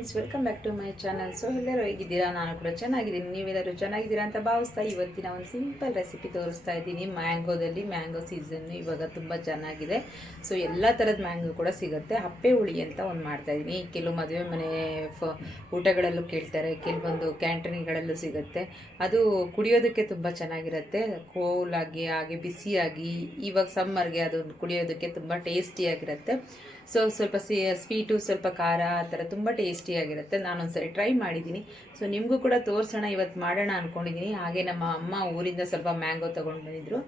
Friends welcome back to my channel so ಎಲ್ಲರೂ ಹೇಗಿದ್ದೀರಾ? ನಾನು ಕೂಡ ಚೆನ್ನಾಗಿದ್ದೀನಿ. ನೀವೆಲ್ಲರೂ ಚೆನ್ನಾಗಿದ್ದೀರಾ ಅಂತ ಭಾವಿಸ್ತಾ ಇವತ್ತಿನ ಒಂದು ಸಿಂಪಲ್ ರೆಸಿಪಿ ತೋರಿಸ್ತಾ ಇದ್ದೀನಿ. ಮ್ಯಾಂಗೋದಲ್ಲಿ ಮ್ಯಾಂಗೋ ಸೀಸನ್ ಇವಾಗ ತುಂಬ ಚೆನ್ನಾಗಿದೆ. ಸೊ ಎಲ್ಲ ಥರದ ಮ್ಯಾಂಗೋ ಕೂಡ ಸಿಗುತ್ತೆ. ಹಪ್ಪೆ ಹುಳಿ ಅಂತ ಒಂದು ಮಾಡ್ತಾ ಇದ್ದೀನಿ. ಕೆಲವು ಮದುವೆ ಮನೆ ಫ, ಊಟಗಳಲ್ಲೂ ಕೇಳ್ತಾರೆ. ಕೆಲವೊಂದು ಕ್ಯಾಂಟೀನ್ಗಳಲ್ಲೂ ಸಿಗುತ್ತೆ. ಅದು ಕುಡಿಯೋದಕ್ಕೆ ತುಂಬ ಚೆನ್ನಾಗಿರುತ್ತೆ. ಕೋಲಾಗಿ ಹಾಗೆ, ಬಿಸಿಯಾಗಿ, ಇವಾಗ ಸಮ್ಮರ್ಗೆ ಅದು ಕುಡಿಯೋದಕ್ಕೆ ತುಂಬ ಟೇಸ್ಟಿಯಾಗಿರುತ್ತೆ ಸೊ ಸ್ವಲ್ಪ ಸ್ವೀಟು ಸ್ವಲ್ಪ ಖಾರ ಆ ಥರ ತುಂಬ ಟೇಸ್ಟಿಯಾಗಿರುತ್ತೆ ನಾನೊಂದ್ಸರಿ ಟ್ರೈ ಮಾಡಿದ್ದೀನಿ. ಸೊ ನಿಮಗೂ ಕೂಡ ತೋರಿಸೋಣ ಇವತ್ತು ಮಾಡೋಣ ಅಂದ್ಕೊಂಡಿದ್ದೀನಿ ಹಾಗೆ ನಮ್ಮ ಅಮ್ಮ ಊರಿಂದ ಸ್ವಲ್ಪ ಮ್ಯಾಂಗೋ ತೊಗೊಂಡು ಬಂದಿದ್ರು.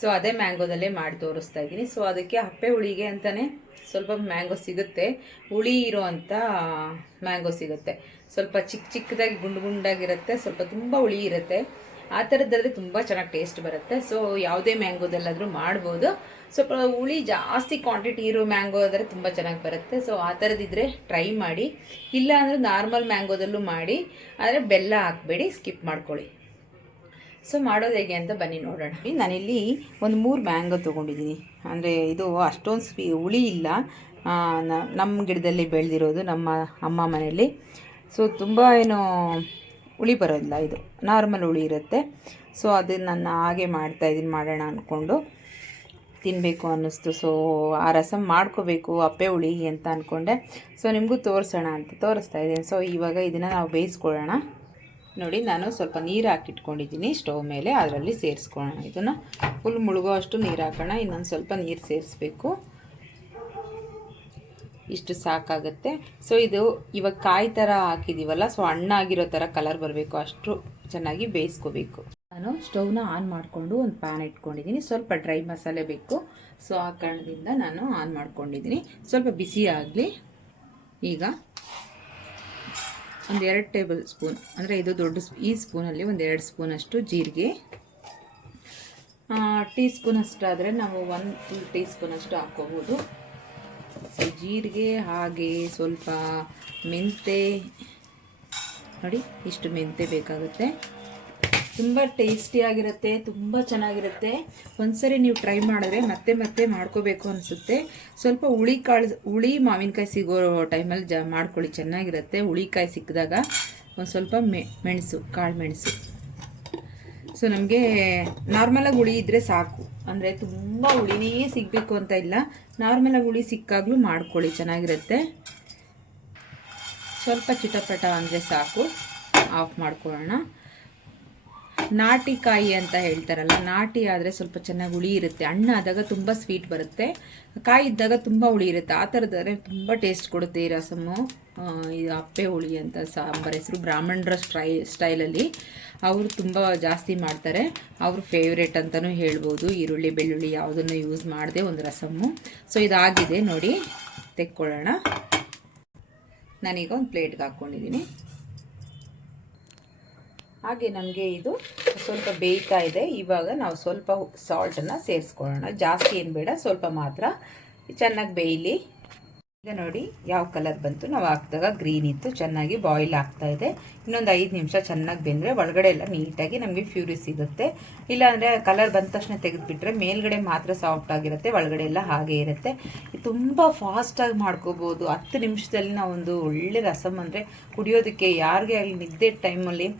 ಸೊ ಅದೇ ಮ್ಯಾಂಗೋದಲ್ಲೇ ಮಾಡಿ ತೋರಿಸ್ತಾ ಇದ್ದೀನಿ. ಸೊ ಅದಕ್ಕೆ ಹಪ್ಪೆ ಹುಳಿಗೆ ಅಂತಲೇ ಸ್ವಲ್ಪ ಮ್ಯಾಂಗೋ ಸಿಗುತ್ತೆ. ಹುಳಿ ಇರೋವಂಥ ಮ್ಯಾಂಗೋ ಸಿಗುತ್ತೆ. ಸ್ವಲ್ಪ ಚಿಕ್ಕ ಚಿಕ್ಕದಾಗಿ ಗುಂಡು ಗುಂಡಾಗಿರುತ್ತೆ. ಸ್ವಲ್ಪ ತುಂಬ ಹುಳಿ ಇರುತ್ತೆ. ಆ ಥರದ್ದಲ್ಲಿ ತುಂಬ ಚೆನ್ನಾಗಿ ಟೇಸ್ಟ್ ಬರುತ್ತೆ. ಸೊ ಯಾವುದೇ ಮ್ಯಾಂಗೋದಲ್ಲಾದರೂ ಮಾಡ್ಬೋದು. ಸ್ವಲ್ಪ ಹುಳಿ ಜಾಸ್ತಿ ಕ್ವಾಂಟಿಟಿ ಇರೋ ಮ್ಯಾಂಗೋ ಆದರೆ ತುಂಬ ಚೆನ್ನಾಗಿ ಬರುತ್ತೆ. ಸೊ ಆ ಥರದಿದ್ರೆ ಟ್ರೈ ಮಾಡಿ. ಇಲ್ಲ ಅಂದರೆ ನಾರ್ಮಲ್ ಮ್ಯಾಂಗೋದಲ್ಲೂ ಮಾಡಿ. ಆದರೆ ಬೆಲ್ಲ ಹಾಕಬೇಡಿ ಸ್ಕಿಪ್ ಮಾಡ್ಕೊಳ್ಳಿ. ಸೊ ಮಾಡೋದು ಹೇಗೆ ಅಂತ ಬನ್ನಿ ನೋಡೋಣ. ನಾನಿಲ್ಲಿ ಒಂದು ಮೂರು ಮ್ಯಾಂಗೋ ತೊಗೊಂಡಿದ್ದೀನಿ. ಅಂದರೆ ಇದು ಅಷ್ಟೊಂದು ಸ್ವೀ ಹುಳಿ ಇಲ್ಲ. ನಮ್ಮ ಗಿಡದಲ್ಲಿ ಬೆಳೆದಿರೋದು ನಮ್ಮ ಅಮ್ಮ ಮನೆಯಲ್ಲಿ. ಸೊ ತುಂಬ ಏನು ಹುಳಿ ಬರೋದಿಲ್ಲ, ಇದು ನಾರ್ಮಲ್ ಹುಳಿ ಇರುತ್ತೆ. ಸೊ ಅದನ್ನು ನಾನು ಹಾಗೆ ಮಾಡ್ತಾಯಿದ್ದೀನಿ ಮಾಡೋಣ ಅಂದ್ಕೊಂಡು ತಿನ್ನಬೇಕು ಅನ್ನಿಸ್ತು. ಸೊ ಆ ರಸಮ್ ಮಾಡ್ಕೋಬೇಕು, ಅಪ್ಪೆ ಹುಳಿ ಅಂತ ಅಂದ್ಕೊಂಡೆ ಸೊ ನಿಮಗೂ ತೋರಿಸೋಣ ಅಂತ ತೋರಿಸ್ತಾ ಇದ್ದೀನಿ. ಸೊ ಇವಾಗ ಇದನ್ನು ನಾವು ಬೇಯಿಸ್ಕೊಳ್ಳೋಣ. ನೋಡಿ, ನಾನು ಸ್ವಲ್ಪ ನೀರು ಹಾಕಿಟ್ಕೊಂಡಿದ್ದೀನಿ ಸ್ಟವ್ ಮೇಲೆ. ಅದರಲ್ಲಿ ಸೇರಿಸ್ಕೊಳ್ಳೋಣ. ಇದನ್ನು ಫುಲ್ ಮುಳುಗೋ ಅಷ್ಟು ನೀರು ಹಾಕೋಣ. ಇನ್ನೊಂದು ಸ್ವಲ್ಪ ನೀರು ಸೇರಿಸ್ಬೇಕು. ಇಷ್ಟು ಸಾಕಾಗುತ್ತೆ. ಸೊ ಇದು ಇವಾಗ ಕಾಯಿ ಥರ ಹಾಕಿದ್ದೀವಲ್ಲ ಸೊ ಹಣ್ಣಾಗಿರೋ ಥರ ಕಲರ್ ಬರಬೇಕು. ಅಷ್ಟು ಚೆನ್ನಾಗಿ ಬೇಯಿಸ್ಕೋಬೇಕು. ನಾನು ಸ್ಟೌವ್ನ ಆನ್ ಮಾಡಿಕೊಂಡು ಒಂದು ಪ್ಯಾನ್ ಇಟ್ಕೊಂಡಿದ್ದೀನಿ ಸ್ವಲ್ಪ ಡ್ರೈ ಮಸಾಲೆ ಬೇಕು. ಸೊ ಆ ಕಾರಣದಿಂದ ನಾನು ಆನ್ ಮಾಡ್ಕೊಂಡಿದ್ದೀನಿ ಸ್ವಲ್ಪ ಬಿಸಿ ಆಗಲಿ. ಈಗ ಒಂದು ಎರಡು ಟೇಬಲ್ ಸ್ಪೂನ್ ಅಂದರೆ ಇದು ದೊಡ್ಡ ಈ ಸ್ಪೂನಲ್ಲಿ ಒಂದು ಎರಡು ಸ್ಪೂನಷ್ಟು ಜೀರಿಗೆ. ಟೀ ಸ್ಪೂನ್ ಅಷ್ಟಾದರೆ ನಾವು ಒಂದು ಫುಲ್ ಟೀ ಸ್ಪೂನಷ್ಟು ಹಾಕ್ಕೋಬೋದು. ಜೀರಿಗೆ ಹಾಗೆ ಸ್ವಲ್ಪ ಮೆಂತೆ. ನೋಡಿ, ಇಷ್ಟು ಮೆಂತೆ ಬೇಕಾಗುತ್ತೆ. ತುಂಬ ಟೇಸ್ಟಿಯಾಗಿರುತ್ತೆ ತುಂಬ ಚೆನ್ನಾಗಿರುತ್ತೆ. ಒಂದ್ಸರಿ ನೀವು ಟ್ರೈ ಮಾಡಿದ್ರೆ ಮತ್ತೆ ಮತ್ತೆ ಮಾಡ್ಕೋಬೇಕು ಅನಿಸುತ್ತೆ. ಸ್ವಲ್ಪ ಹುಳಿ ಕಾಳು, ಹುಳಿ ಮಾವಿನಕಾಯಿ ಸಿಗೋ ಟೈಮಲ್ಲಿ ಜ, ಮಾಡ್ಕೊಳ್ಳಿ, ಚೆನ್ನಾಗಿರುತ್ತೆ. ಹುಳಿಕಾಯಿ ಸಿಕ್ಕಿದಾಗ ಒಂದು ಸ್ವಲ್ಪ ಮೆಣಸು, ಕಾಳು ಮೆಣಸು. ಸೊ ನಮಗೆ ನಾರ್ಮಲಾಗಿ ಹುಳಿ ಇದ್ದರೆ ಸಾಕು. ಅಂದರೆ ತುಂಬ ಹುಳಿನೇ ಸಿಗಬೇಕು ಅಂತ ಇಲ್ಲ. ನಾರ್ಮಲಾಗಿ ಹುಳಿ ಸಿಕ್ಕಾಗಲೂ ಮಾಡ್ಕೊಳ್ಳಿ, ಚೆನ್ನಾಗಿರುತ್ತೆ. ಸ್ವಲ್ಪ ಚಿಟಪಟ ಅಂದರೆ ಸಾಕು. ಆಫ್ ಮಾಡ್ಕೊಳ್ಳೋಣ. ನಾಟಿ ಕಾಯಿ ಅಂತ ಹೇಳ್ತಾರಲ್ಲ, ನಾಟಿ ಆದರೆ ಸ್ವಲ್ಪ ಚೆನ್ನಾಗಿ ಹುಳಿ ಇರುತ್ತೆ. ಹಣ್ಣಾದಾಗ ತುಂಬ ಸ್ವೀಟ್ ಬರುತ್ತೆ. ಕಾಯಿ ಇದ್ದಾಗ ತುಂಬ ಹುಳಿ ಇರುತ್ತೆ. ಆ ಥರದಾದ್ರೆ ತುಂಬ ಟೇಸ್ಟ್ ಕೊಡುತ್ತೆ ಈ ರಸಮು ಇದು ಅಪ್ಪೆ ಹುಳಿ ಅಂತ ಸಾಂಬಾರ್ ಹೆಸರು ಬ್ರಾಹ್ಮಣರ ಸ್ಟೈ ಸ್ಟೈಲಲ್ಲಿ. ಅವರು ತುಂಬ ಜಾಸ್ತಿ ಮಾಡ್ತಾರೆ. ಅವ್ರ ಫೇವ್ರೇಟ್ ಅಂತಲೂ ಹೇಳ್ಬೋದು. ಈರುಳ್ಳಿ, ಬೆಳ್ಳುಳ್ಳಿ ಯಾವುದನ್ನು ಯೂಸ್ ಮಾಡದೆ ಒಂದು ರಸಮ್ಮು. ಸೊ ಇದಾಗಿದೆ ನೋಡಿ. ತೆಕ್ಕೊಳ್ಳೋಣ. ನಾನೀಗ ಒಂದು ಪ್ಲೇಟ್ಗೆ ಹಾಕ್ಕೊಂಡಿದ್ದೀನಿ ಹಾಗೆ ನಮಗೆ ಇದು ಸ್ವಲ್ಪ ಬೇಯ್ತಾ ಇದೆ. ಇವಾಗ ನಾವು ಸ್ವಲ್ಪ ಸಾಲ್ಟನ್ನು ಸೇರಿಸ್ಕೊಳ್ಳೋಣ. ಜಾಸ್ತಿ ಏನು ಬೇಡ, ಸ್ವಲ್ಪ ಮಾತ್ರ. ಚೆನ್ನಾಗಿ ಬೇಯಲಿ. ಈಗ ನೋಡಿ ಯಾವ ಕಲರ್ ಬಂತು. ನಾವು ಹಾಕಿದಾಗ ಗ್ರೀನ್ ಇತ್ತು, ಚೆನ್ನಾಗಿ ಬಾಯ್ಲ್ ಆಗ್ತಾ ಇದೆ. ಇನ್ನೊಂದು ಐದು ನಿಮಿಷ ಚೆನ್ನಾಗಿ ಬೆಂದರೆ ಒಳಗಡೆ ಎಲ್ಲ ನೀಟಾಗಿ ನಮಗೆ ಫ್ಯೂರಿ ಸಿಗುತ್ತೆ. ಇಲ್ಲಾಂದರೆ ಕಲರ್ ಬಂದ ತಕ್ಷಣ ತೆಗೆದುಬಿಟ್ರೆ ಮೇಲ್ಗಡೆ ಮಾತ್ರ ಸಾಫ್ಟ್ ಆಗಿರುತ್ತೆ, ಒಳಗಡೆ ಎಲ್ಲ ಹಾಗೆ ಇರುತ್ತೆ. ತುಂಬ ಫಾಸ್ಟಾಗಿ ಮಾಡ್ಕೋಬೋದು. ಹತ್ತು ನಿಮಿಷದಲ್ಲಿ ನಾವು ಒಂದು ಒಳ್ಳೆ ರಸಮ್ ಅಂದರೆ ಕುಡಿಯೋದಕ್ಕೆ ಯಾರಿಗೆ ಆಗಲಿ ನಿದ್ದೆ ಟೈಮಲ್ಲಿ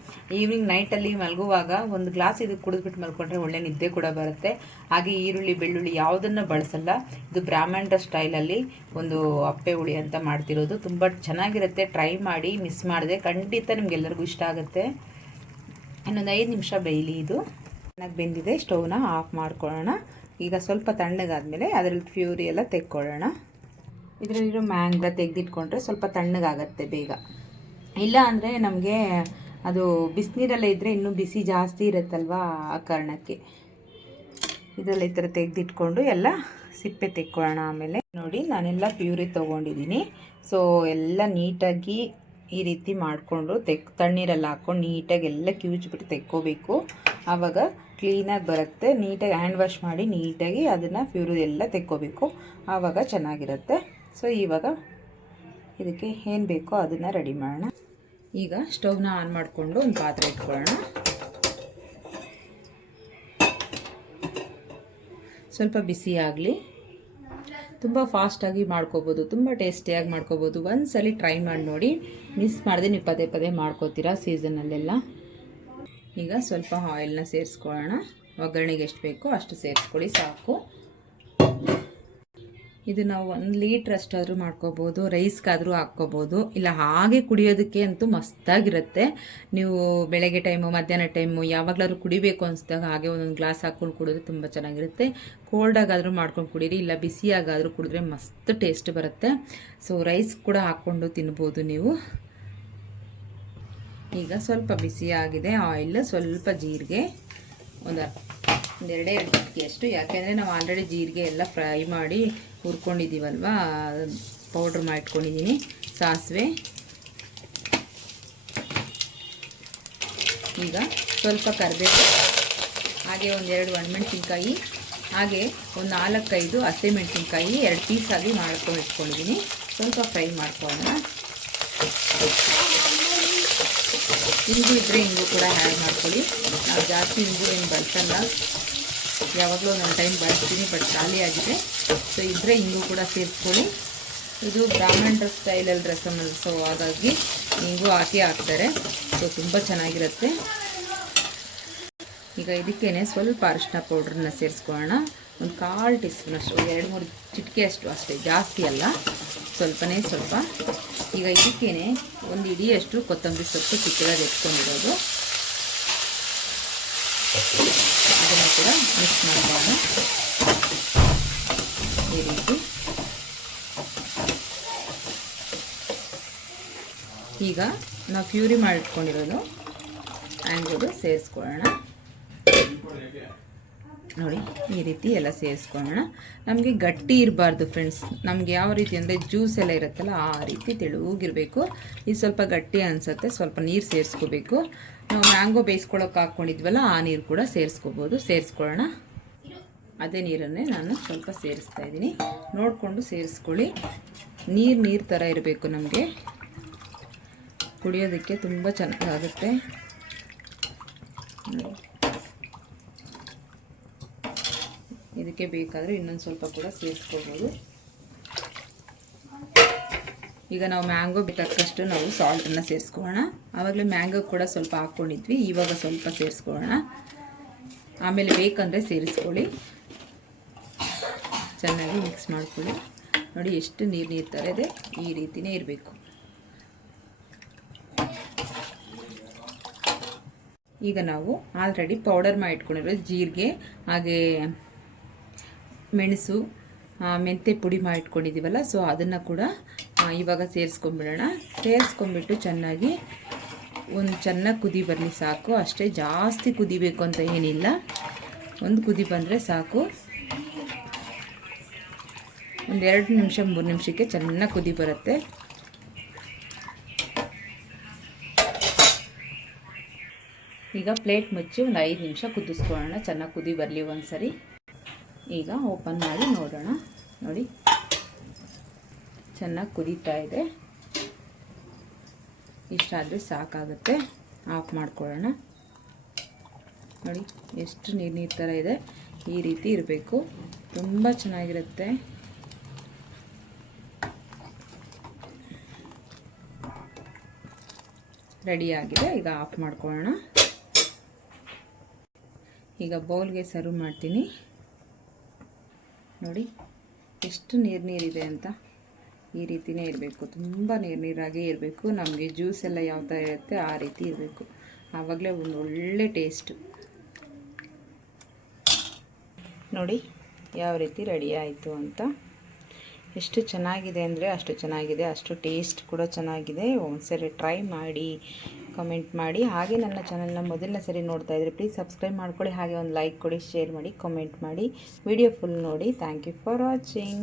ಈವ್ನಿಂಗ್ ನೈಟಲ್ಲಿ ಮಲಗುವಾಗ ಒಂದು ಗ್ಲಾಸ್ ಇದು ಕುಡಿದ್ಬಿಟ್ಟು ಮಲ್ಕೊಂಡ್ರೆ ಒಳ್ಳೆ ನಿದ್ದೆ ಕೂಡ ಬರುತ್ತೆ. ಹಾಗೆ ಈರುಳ್ಳಿ, ಬೆಳ್ಳುಳ್ಳಿ ಯಾವುದನ್ನು ಬಳಸಲ್ಲ. ಇದು ಬ್ರಾಹ್ಮಣರ ಸ್ಟೈಲಲ್ಲಿ ಒಂದು ಅಪ್ಪೆ ಹುಳಿ ಅಂತ ಮಾಡ್ತಿರೋದು. ತುಂಬ ಚೆನ್ನಾಗಿರುತ್ತೆ. ಟ್ರೈ ಮಾಡಿ ಮಿಸ್ ಮಾಡಿದೆ. ಖಂಡಿತ ನಿಮಗೆಲ್ಲರಿಗೂ ಇಷ್ಟ ಆಗುತ್ತೆ. ಇನ್ನೊಂದು ಐದು ನಿಮಿಷ ಬೇಯಲಿ ಇದು. ಚೆನ್ನಾಗಿ ಬೆಂದಿದೆ. ಸ್ಟೌವ್ನ ಆಫ್ ಮಾಡ್ಕೊಳ್ಳೋಣ. ಈಗ ಸ್ವಲ್ಪ ತಣ್ಣಗಾದಮೇಲೆ ಅದರಲ್ಲಿ ಪ್ಯೂರಿ ಎಲ್ಲ ತೆಕ್ಕೊಳ್ಳೋಣ. ಇದರಲ್ಲಿರೋ ಮ್ಯಾಂಗ್ಲ ತೆಗೆದಿಟ್ಕೊಂಡ್ರೆ ಸ್ವಲ್ಪ ತಣ್ಣಗಾಗತ್ತೆ ಬೇಗ. ಇಲ್ಲ ಅಂದರೆ ನಮಗೆ ಅದು ಬಿಸಿನೀರಲ್ಲೇ ಇದ್ದರೆ ಇನ್ನೂ ಬಿಸಿ ಜಾಸ್ತಿ ಇರುತ್ತಲ್ವಾ ಆ ಕಾರಣಕ್ಕೆ. ಇದರಲ್ಲಿ ಈ ಥರ ತೆಗೆದಿಟ್ಕೊಂಡು ಎಲ್ಲ ಸಿಪ್ಪೆ ತೆಕ್ಕೊಳ್ಳೋಣ ಆಮೇಲೆ. ನೋಡಿ, ನಾನೆಲ್ಲ ಪ್ಯೂರಿ ತೊಗೊಂಡಿದ್ದೀನಿ. ಸೊ ಎಲ್ಲ ನೀಟಾಗಿ ಈ ರೀತಿ ಮಾಡಿಕೊಂಡು ತೆಕ್, ತಣ್ಣೀರೆಲ್ಲ ಹಾಕ್ಕೊಂಡು ನೀಟಾಗಿ ಎಲ್ಲ ಕಿವುಚ್ಬಿಟ್ಟು ತೆಕ್ಕೋಬೇಕು. ಆವಾಗ ಕ್ಲೀನಾಗಿ ಬರುತ್ತೆ. ನೀಟಾಗಿ ಹ್ಯಾಂಡ್ ವಾಶ್ ಮಾಡಿ ನೀಟಾಗಿ ಅದನ್ನು ಪ್ಯೂರಿ ಎಲ್ಲ ತೆಕ್ಕೋಬೇಕು. ಆವಾಗ ಚೆನ್ನಾಗಿರುತ್ತೆ. ಸೊ ಇವಾಗ ಇದಕ್ಕೆ ಏನು ಬೇಕೋ ಅದನ್ನು ರೆಡಿ ಮಾಡೋಣ. ಈಗ ಸ್ಟೌವ್ನ ಆನ್ ಮಾಡಿಕೊಂಡು ಒಂದು ಪಾತ್ರೆ ಇಟ್ಕೊಳ್ಳೋಣ. ಸ್ವಲ್ಪ ಬಿಸಿ ಆಗಲಿ. ತುಂಬ ಫಾಸ್ಟಾಗಿ ಮಾಡ್ಕೋಬೋದು, ತುಂಬ ಟೇಸ್ಟಿಯಾಗಿ ಮಾಡ್ಕೋಬೋದು. ಸಲ ಟ್ರೈ ಮಾಡಿ ನೋಡಿ. ಮಿಸ್ ಮಾಡದೆ ನೀವು ಪದೇ ಪದೇ ಮಾಡ್ಕೋತೀರಾ ಸೀಸನಲ್ಲೆಲ್ಲ ಈಗ ಸ್ವಲ್ಪ ಆಯಿಲ್ನ ಸೇರಿಸ್ಕೊಳ್ಳೋಣ. ಒಗ್ಗರಣೆಗೆ ಎಷ್ಟು ಬೇಕೋ ಅಷ್ಟು ಸೇರಿಸ್ಕೊಳ್ಳಿ, ಸಾಕು. ಇದು ನಾವು ಒಂದು ಲೀಟ್ರ್ ಅಷ್ಟಾದರೂ ಮಾಡ್ಕೋಬೋದು, ರೈಸ್ಗಾದರೂ ಹಾಕ್ಕೋಬೋದು. ಇಲ್ಲ, ಹಾಗೆ ಕುಡಿಯೋದಕ್ಕೆ ಅಂತೂ ಮಸ್ತಾಗಿರುತ್ತೆ. ನೀವು ಬೆಳಗ್ಗೆ ಟೈಮು ಮಧ್ಯಾಹ್ನ ಟೈಮು ಯಾವಾಗಲಾದ್ರೂ ಕುಡಿಬೇಕು ಅನಿಸಿದಾಗ ಹಾಗೆ ಒಂದೊಂದು ಗ್ಲಾಸ್ ಹಾಕ್ಕೊಂಡು ಕುಡಿದ್ರೆ ತುಂಬ ಚೆನ್ನಾಗಿರುತ್ತೆ. ಕೋಲ್ಡಾಗಾದರೂ ಮಾಡ್ಕೊಂಡು ಕುಡೀರಿ, ಇಲ್ಲ ಬಿಸಿಯಾಗಾದರೂ ಕುಡಿದ್ರೆ ಮಸ್ತ್ ಟೇಸ್ಟ್ ಬರುತ್ತೆ. ಸೊ ರೈಸ್ ಕೂಡ ಹಾಕ್ಕೊಂಡು ತಿನ್ಬೋದು ನೀವು. ಈಗ ಸ್ವಲ್ಪ ಬಿಸಿಯಾಗಿದೆ ಆಯಿಲ್ ಸ್ವಲ್ಪ ಜೀರಿಗೆ. ಒಂದು ಒಂದೆರಡೇ ಎರಡು ಚಿಟಿಕೆಯಷ್ಟು ಯಾಕೆಂದರೆ ನಾವು ಆಲ್ರೆಡಿ ಜೀರಿಗೆ ಎಲ್ಲ ಫ್ರೈ ಮಾಡಿ ಹುರ್ಕೊಂಡಿದ್ದೀವಲ್ವ? ಪೌಡ್ರ್ ಮಾಡಿಟ್ಕೊಂಡಿದ್ದೀನಿ ಸಾಸಿವೆ. ಈಗ ಸ್ವಲ್ಪ ಕರಿಬೇಕು ಹಾಗೆ ಒಂದೆರಡು ಒಣಮೆಣಸಿನ್ಕಾಯಿ. ಹಾಗೆ ಒಂದು ನಾಲ್ಕೈದು ಹಸಿಮೆಣಸಿನ್ಕಾಯಿ ಎರಡು ಪೀಸಾಗಿ ಮಾಡ್ಕೊಂಡು ಇಟ್ಕೊಂಡಿದ್ದೀನಿ ಸ್ವಲ್ಪ ಫ್ರೈ ಮಾಡ್ಕೊಳ್ಳೋಣ. ಇಂಗು ಇದ್ದರೆ ಇಂಗು ಕೂಡ ಆ್ಯಡ್ ಮಾಡ್ಕೊಳ್ಳಿ. ನಾವು ಜಾಸ್ತಿ ಇಂಗು ಏನು ಬಳಸಲ್ಲ. ಯಾವಾಗಲೂ ಒಂದು ಟೈಮ್ ಬಳಸ್ತೀನಿ ಬಟ್ ಖಾಲಿ ಆಗಿದೆ. ಸೊ ಇದ್ದರೆ ಇಂಗು ಕೂಡ ಸೇರಿಸ್ಕೊಳ್ಳಿ. ಇದು ಬ್ರಾಹ್ಮಣರ ಸ್ಟೈಲಲ್ಲಿ ರಸಮ್ ಸೊ ಹಾಗಾಗಿ ಇಂಗು ಹಾಕಿ ಹಾಕ್ತಾರೆ. ಸೊ ತುಂಬ ಚೆನ್ನಾಗಿರುತ್ತೆ. ಈಗ ಇದಕ್ಕೇನೆ ಸ್ವಲ್ಪ ಅರಿಶಿನ ಪೌಡ್ರನ್ನ ಸೇರಿಸ್ಕೊಳ್ಳೋಣ. ಒಂದು ಕಾಲು ಟೀ ಸ್ಪೂನ್ ಅಷ್ಟು ಎರಡು ಮೂರು ಚಿಟಿಕೆ ಅಷ್ಟು ಅಷ್ಟೇ, ಜಾಸ್ತಿ ಅಲ್ಲ. ಸ್ವಲ್ಪನೇ ಸ್ವಲ್ಪ. ಈಗ ಇದಕ್ಕೇನೆ ಒಂದು ಇಡಿಯಷ್ಟು ಕೊತ್ತಂಬರಿ ಸೊಪ್ಪು ಚಿಕ್ಕದಾಗಿ ಎತ್ಕೊಂಡಿರೋದು. ಅದನ್ನು ಕೂಡ ಮಿಕ್ಸ್ ಮಾಡೋಣ. ಈ ರೀತಿ. ಈಗ ನಾವು ಫ್ಯೂರಿ ಮಾಡಿಟ್ಕೊಂಡಿರೋದು. ಆ್ಯಂಗೋದು ಸೇರಿಸ್ಕೊಳ್ಳೋಣ. ನೋಡಿ, ಈ ರೀತಿ ಎಲ್ಲ ಸೇರಿಸ್ಕೊಳ್ಳೋಣ. ನಮಗೆ ಗಟ್ಟಿ ಇರಬಾರ್ದು ಫ್ರೆಂಡ್ಸ್ ನಮ್ಗೆ ಯಾವ ರೀತಿ ಅಂದರೆ ಜ್ಯೂಸ್ ಎಲ್ಲ ಇರುತ್ತಲ್ಲ, ಆ ರೀತಿ ತೆಳುವಾಗಿರಬೇಕು. ಇದು ಸ್ವಲ್ಪ ಗಟ್ಟಿ ಅನಿಸುತ್ತೆ, ಸ್ವಲ್ಪ ನೀರು ಸೇರಿಸ್ಕೋಬೇಕು. ನಾವು ಮ್ಯಾಂಗೋ ಬೇಯಿಸ್ಕೊಳ್ಳೋಕೆ ಹಾಕ್ಕೊಂಡಿದ್ವಲ್ಲ ಆ ನೀರು ಕೂಡ ಸೇರಿಸ್ಕೋಬೋದು. ಸೇರಿಸ್ಕೊಳ್ಳೋಣ. ಅದೇ ನೀರನ್ನೇ ನಾನು ಸ್ವಲ್ಪ ಸೇರಿಸ್ತಾ ಇದ್ದೀನಿ. ನೋಡಿಕೊಂಡು ಸೇರಿಸ್ಕೊಳ್ಳಿ. ನೀರು ನೀರು ಥರ ಇರಬೇಕು ನಮಗೆ. ಕುಡಿಯೋದಕ್ಕೆ ತುಂಬ ಚೆನ್ನಾಗಾಗುತ್ತೆ. ಇದಕ್ಕೆ ಬೇಕಾದರೆ ಇನ್ನೊಂದು ಸ್ವಲ್ಪ ಕೂಡ ಸೇರಿಸ್ಕೋಬೋದು. ಈಗ ನಾವು ಮ್ಯಾಂಗೋ ತಕ್ಕಷ್ಟು ನಾವು ಸಾಲ್ಟನ್ನು ಸೇರಿಸ್ಕೊಳ್ಳೋಣ. ಆವಾಗಲೇ ಮ್ಯಾಂಗೋ ಕೂಡ ಸ್ವಲ್ಪ ಹಾಕ್ಕೊಂಡಿದ್ವಿ ಇವಾಗ ಸ್ವಲ್ಪ ಸೇರಿಸ್ಕೊಳ್ಳೋಣ. ಆಮೇಲೆ ಬೇಕಂದರೆ ಸೇರಿಸ್ಕೊಳ್ಳಿ. ಚೆನ್ನಾಗಿ ಮಿಕ್ಸ್ ಮಾಡ್ಕೊಳ್ಳಿ. ನೋಡಿ ಎಷ್ಟು ನೀರು ನೀರು ಥರ ಇದೆ, ಈ ರೀತಿಯೇ ಇರಬೇಕು. ಈಗ ನಾವು ಆಲ್ರೆಡಿ ಪೌಡರ್ ಮಾಡಿ ಜೀರಿಗೆ, ಹಾಗೆ ಮೆಣಸು ಮೆಂತೆ ಪುಡಿ ಮಾಡಿಟ್ಕೊಂಡಿದ್ದೀವಲ್ಲ ಸೊ ಅದನ್ನು ಕೂಡ ಇವಾಗ ಸೇರಿಸ್ಕೊಂಬಿಡೋಣ ಸೇರಿಸ್ಕೊಂಬಿಟ್ಟು ಚೆನ್ನಾಗಿ ಒಂದು ಚೆನ್ನಾಗಿ ಕುದಿ ಬರಲಿ ಸಾಕು. ಅಷ್ಟೇ ಜಾಸ್ತಿ ಕುದಿಬೇಕು ಅಂತ ಏನಿಲ್ಲ. ಒಂದು ಕುದಿ ಬಂದರೆ ಸಾಕು. ಒಂದು ಎರಡು ನಿಮಿಷ, ಮೂರು ನಿಮಿಷಕ್ಕೆ ಚೆನ್ನಾಗಿ ಕುದಿ ಬರುತ್ತೆ. ಈಗ ಪ್ಲೇಟ್ ಮುಚ್ಚಿ ಒಂದು ಐದು ನಿಮಿಷ ಕುದಿಸ್ಕೊಳ್ಳೋಣ. ಚೆನ್ನಾಗಿ ಕುದಿ ಬರಲಿ ಒಂದು ಸರಿ ಈಗ ಓಪನ್ ಮಾಡಿ ನೋಡೋಣ. ನೋಡಿ. ಚೆನ್ನಾಗಿ ಕುದೀತಾ ಇದೆ. ಇಷ್ಟಾದರೆ ಸಾಕಾಗುತ್ತೆ. ಆಫ್ ಮಾಡ್ಕೊಳ್ಳೋಣ. ನೋಡಿ, ಎಷ್ಟು ನೀರು ನೀರು ಥರ ಇದೆ. ಈ ರೀತಿ ಇರಬೇಕು. ತುಂಬ ಚೆನ್ನಾಗಿರುತ್ತೆ. ರೆಡಿಯಾಗಿದೆ ಈಗ ಆಫ್ ಮಾಡ್ಕೊಳ್ಳೋಣ. ಈಗ ಬೌಲ್ಗೆ ಸರ್ವ್ ಮಾಡ್ತೀನಿ. ನೋಡಿ, ಎಷ್ಟು ನೀರು ನೀರಿದೆ ಅಂತ. ಈ ರೀತಿಯೇ ಇರಬೇಕು. ತುಂಬ ನೀರು ನೀರಾಗೇ ಇರಬೇಕು. ನಮಗೆ ಜ್ಯೂಸ್ ಎಲ್ಲ ಯಾವ ಥರ ಇರುತ್ತೆ ಆ ರೀತಿ ಇರಬೇಕು. ಆವಾಗಲೇ ಒಂದು ಒಳ್ಳೆ ಟೇಸ್ಟು ನೋಡಿ, ಯಾವ ರೀತಿ ರೆಡಿ ಆಯಿತು ಅಂತ. ಎಷ್ಟು ಚೆನ್ನಾಗಿದೆ ಅಂದರೆ ಅಷ್ಟು ಚೆನ್ನಾಗಿದೆ, ಅಷ್ಟು ಟೇಸ್ಟ್ ಕೂಡ ಚೆನ್ನಾಗಿದೆ. ಒಂದ್ಸರಿ ಟ್ರೈ ಮಾಡಿ. ಕಮೆಂಟ್ ಮಾಡಿ. ಹಾಗೆ ನನ್ನ ಚಾನಲ್ನ ಮೊದಲನೇ ಸರಿ ನೋಡ್ತಾ ಇದ್ದರೆ ಪ್ಲೀಸ್ ಸಬ್ಸ್ಕ್ರೈಬ್ ಮಾಡ್ಕೊಳ್ಳಿ. ಹಾಗೆ ಒಂದು ಲೈಕ್ ಕೊಡಿ ಶೇರ್ ಮಾಡಿ ಕಮೆಂಟ್ ಮಾಡಿ. ವಿಡಿಯೋ ಫುಲ್ ನೋಡಿ. Thank you for watching